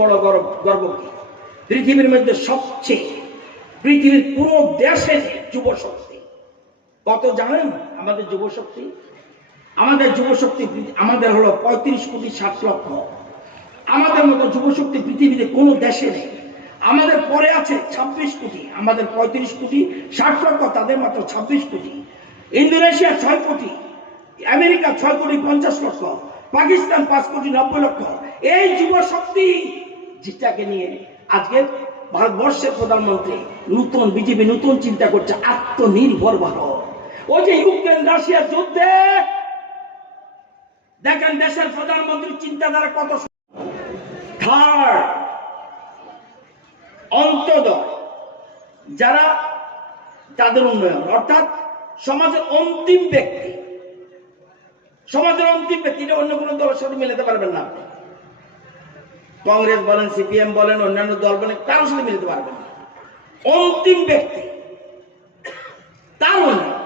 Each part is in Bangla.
বড় গর্ব কি? পৃথিবীর মধ্যে সবচেয়ে পৃথিবীর পুরো দেশে যুব শক্তি কত জানেন? আমাদের যুব শক্তি আমাদের হলো 35,60,00,000। আমাদের মতো যুব শক্তি পৃথিবীতে কোনো দেশে নেই। আমাদের পরে আছে 26 কোটি, আমাদের 35,60,00,000, তাদের মাত্র 26 কোটি। ইন্দোনেশিয়া 6 কোটি, আমেরিকা 6,50,00,000, পাকিস্তান 5,90,00,000। এই যুব শক্তি যেটাকে নিয়ে আজকে ভারতবর্ষের প্রধানমন্ত্রী নতুন বিজেপি নতুন চিন্তা করছে, আত্মনির্ভর ভারত। ওই যে ইউক্রেন রাশিয়ার যুদ্ধে দেখেন দেশের প্রধানমন্ত্রীর চিন্তাধারা কত। থার্ড, অন্তোদয়, যারা তাদের উন্নয়ন, অর্থাৎ সমাজের অন্তিম ব্যক্তি, এটা অন্য কোনো দলের সাথে মিলাতে পারবেন না। আপনি কংগ্রেস বলেন, সিপিএম বলেন, অন্যান্য দল বলেন, কারোর সাথে মিলাতে পারবেন না। অন্তিম ব্যক্তি, তার উন্নয়ন,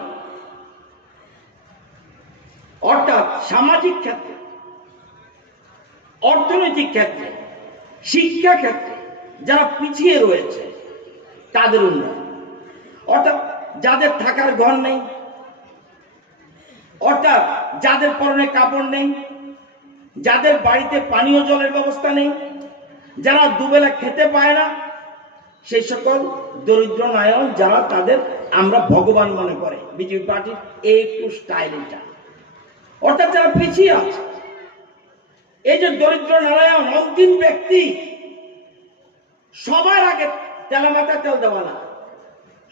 অর্থাৎ সামাজিক ক্ষেত্রে, অর্থনৈতিক ক্ষেত্রে, শিক্ষা ক্ষেত্রে যারা পিছিয়ে রয়েছে তাদের উন্নয়ন, অর্থাৎ যাদের থাকার ঘর নেই, অর্থাৎ যাদের পরনে কাপড় নেই, যাদের বাড়িতে পানীয় জলের ব্যবস্থা নেই, যারা দুবেলা খেতে পায় না, সেই সকল দরিদ্র নারায়ণ যারা, তাদের আমরা ভগবান মনে করে বিজেপি পার্টির এই একটু স্টাইল এটা। অর্থাৎ যারা পিছিয়ে আছে, এই যে দরিদ্র নারায়ণ অন্তিম ব্যক্তি, সবার আগে তেলা মাথায় তেল দেওয়া না,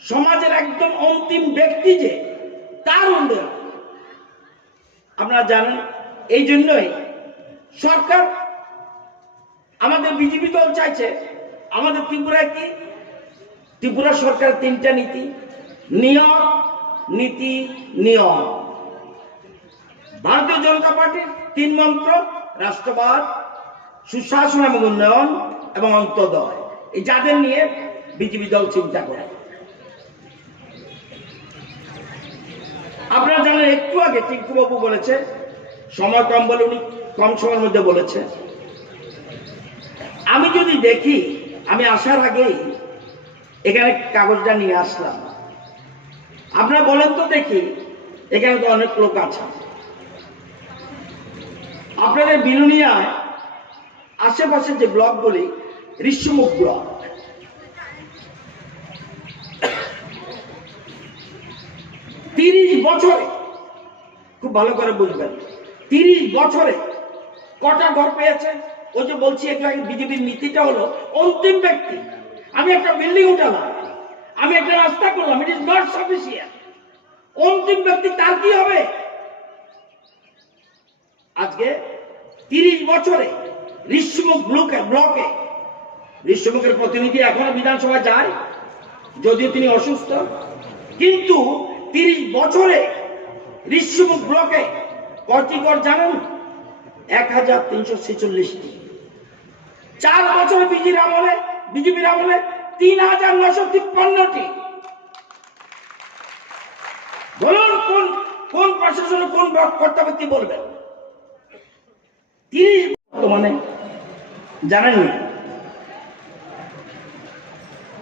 সমাজের একদম অন্তিম ব্যক্তি যে, তার উন্নয়ন আপনারা জানেন। এই জন্যই সরকার, আমাদের বিজেপি দল চাইছে, আমাদের ত্রিপুরায় কি, ত্রিপুরা সরকার 3টা নীতি, নিয়ম, নীতি, নিয়ম। ভারতীয় জনতা পার্টির 3 মন্ত্র, রাষ্ট্রবাদ, সুশাসন এবং উন্নয়ন এবং অন্তোদয়, এই যাদের নিয়ে বিজেপি দল চিন্তা করে। আপনারা জানেন, একটু আগে টিঙ্কুবাবু বলেছে, সময় কম বলে উনি কম সময়ের মধ্যে বলেছে। আমি যদি দেখি, আমি আসার আগেই এখানে কাগজটা নিয়ে আসলাম। আপনারা বলেন তো দেখি, এখানে তো অনেক লোক আছে। আপনাদের বিলুনিয়ায় আশেপাশে যে ব্লকগুলি, ঋষ্যমুখ ব্লক, বছরে, খুব ভালো করে বুঝবেন, 30 বছরে কটা ঘর পেয়েছে? ওই যে বলছি একটু আগে, বিজেপির নীতিটা হলো অন্তিম ব্যক্তি। আমি একটা বিল্ডিং উঠালাম, আমি একটা রাস্তা করলাম, ইট ইজ নট সাফিসিয়েন্ট। অন্তিম ব্যক্তি তার কি হবে? আজকে 30 বছরে ঋষ্যমুখ ব্লকে, ঋষ্যমুখের প্রতিনিধি এখনো বিধানসভা যায়, যদিও তিনি অসুস্থ, কিন্তু 30 বছরে ঋষ্যমুখ ব্লকে কয়টি ঘর জানেন? 1346টি। 4 বছরে বিজেপির আমলে 3953টি। বলুন কোন প্রশাসনে কোন ব্লক কর্তাব্যক্তি বলবেন? 30 বর্তমানে জানেন না,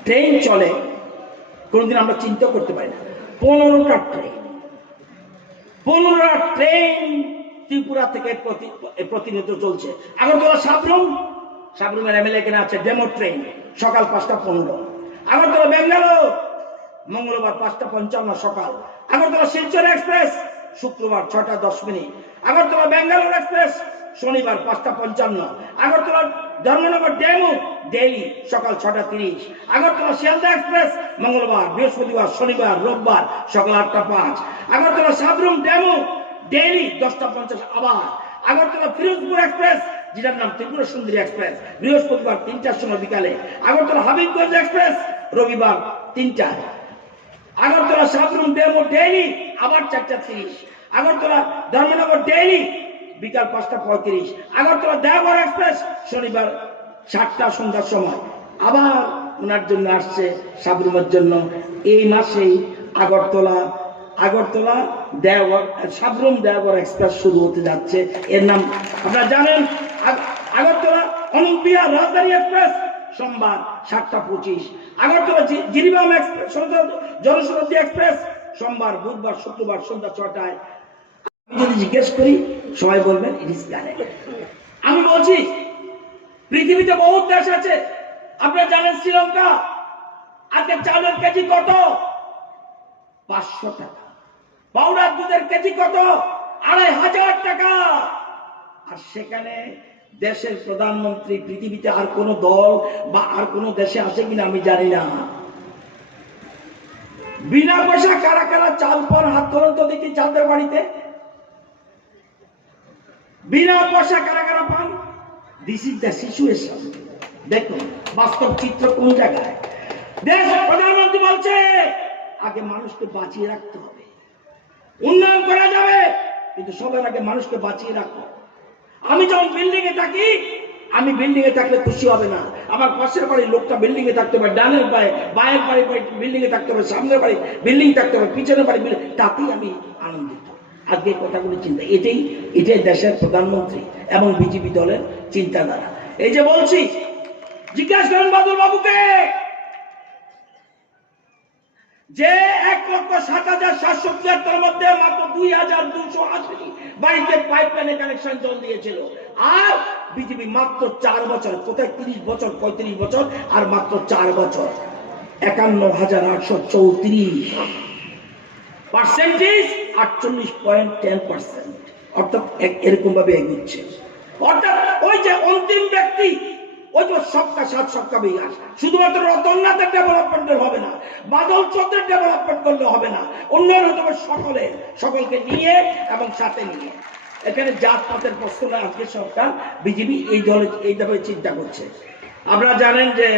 ট্রেন চলে, কোনদিন আমরা চিন্তা করতে পারি না। 15টা ট্রেন ত্রিপুরা থেকে প্রতিনিয়ত চলছে। আগরতলা সাবরুমের এমএলএ এখানে আছে, ডেমো ট্রেন সকাল 5:15। আগরতলা বেঙ্গালোর মঙ্গলবার 5:55 সকাল। আগরতলা শিলচর এক্সপ্রেস শুক্রবার 6:10। আগরতলা বেঙ্গালোর এক্সপ্রেস শনিবার 5:55। আগরতলা ধর্মনগর ডেমো ডেইলি সকাল 6:30। আগরতলা শিয়ালদা এক্সপ্রেস মঙ্গলবার, বৃহস্পতিবার, শনিবার, রোববার সকাল 8:05। আগরতলা সাবরুম ডেমো ডেইলি 10:50 আবার। আগরতলা ফিরোজপুর এক্সপ্রেস, যেটার নাম ত্রিপুরা সুন্দরী এক্সপ্রেস, বৃহস্পতিবার 3টার সময় বিকালে। আগরতলা হাবিবগঞ্জ এক্সপ্রেস রবিবার 3টায়। আগরতলা সাবরুম ডেমো ডেইলি আবার 4:30। আগরতলা ধর্মনগর ডেইলি বিকাল 5:35। আগরতলা দেওঘর এক্সপ্রেস শনিবার 7টা সন্ধ্যার সময়। আবার ওনার জন্য আসছে সাবরুমের জন্য এই মাসেই আগরতলা দেওঘর সাবরুম দেওঘর এক্সপ্রেস শুরু হতে যাচ্ছে। এর নাম আপনারা জানেন, আগরতলা অলিম্পিয়া রাজধানী এক্সপ্রেস সোমবার 7:25, আগরতলা জিরিবাম এক্সপ্রেস জনশতাব্দী এক্সপ্রেস সোমবার, বুধবার, শুক্রবার সন্ধ্যা 6টায়। আমি যদি জিজ্ঞেস করি সবাই বলবেন ইট ইজ কারেক্ট। আমি বলছি পৃথিবীতে বহু দেশ আছে, আপনারা জানেন শ্রীলঙ্কা আজকে চালের কেজি কত? 500 টাকা। পাউডার দুধের কেজি কত? 2500 টাকা। আর সেখানে দেশের প্রধানমন্ত্রী, পৃথিবীতে আর কোন দল বা আর কোন দেশে আছে কিনা আমি জানি না, বিনা পয়সা কারা কারা চাল পান হাত ধরুন তো দেখি চালদের বাড়িতে। বিনা পয়সা কারা কারা পান? This is the situation. দেখুন বাস্তব চিত্র কোন জায়গায়। দেশ প্রধানমন্ত্রী বলছে আগে মানুষকে বাঁচিয়ে রাখতে হবে, উন্নয়ন করা যাবে কিন্তু সবার আগে মানুষকে বাঁচিয়ে রাখতে হবে। আমি যখন বিল্ডিং এ থাকি, আমি বিল্ডিং এ থাকলে খুশি হবে না, আমার পাশের বাড়ির লোকটা বিল্ডিং এ থাকতে হবে, ডানের বাড়ি বায়ের বাড়ি বিল্ডিং এ থাকতে হবে, সামনের বাড়ি বিল্ডিং থাকতে হবে, পিছনের বাড়ি বিল্ডিং, তাতেই আমি আনন্দিত। আজকে কথাগুলি চিন্তা, এটাই দেশের প্রধানমন্ত্রী এবং বিজেপি দলের চিন্তাধারা। এই যে বলছি, জিজ্ঞাসা করেন বাদল বাবুকে যে 1,07,773 মধ্যে মাত্র 2,280 বাড়িতে পাইপলাইনে কানেকশন জল দিয়েছিল, আর বিজেপি মাত্র 4 বছর, কোথায় 30 বছর 35 বছর, আর মাত্র 4 বছর 51,834, পার্সেন্টেজ 48.10%, অর্থাৎ এরকম ভাবে এগোচ্ছে। অর্থাৎ ওই যে অন্তিম ব্যক্তি, ওই যে সবকা সাথ সবকা বিকাশ, শুধুমাত্র রতননাথের ডেভেলপমেন্টের হবে না, বাদল চন্দ্রের ডেভেলপমেন্ট করলে হবে না, উন্নয়ন হতে হবে সকলকে নিয়ে এবং সাথে নিয়ে। এখানে জাতপাতের প্রশ্ন না, আজকে সরকার বিজেপি এই দলে এইভাবে চিন্তা করছে। আপনারা জানেন যে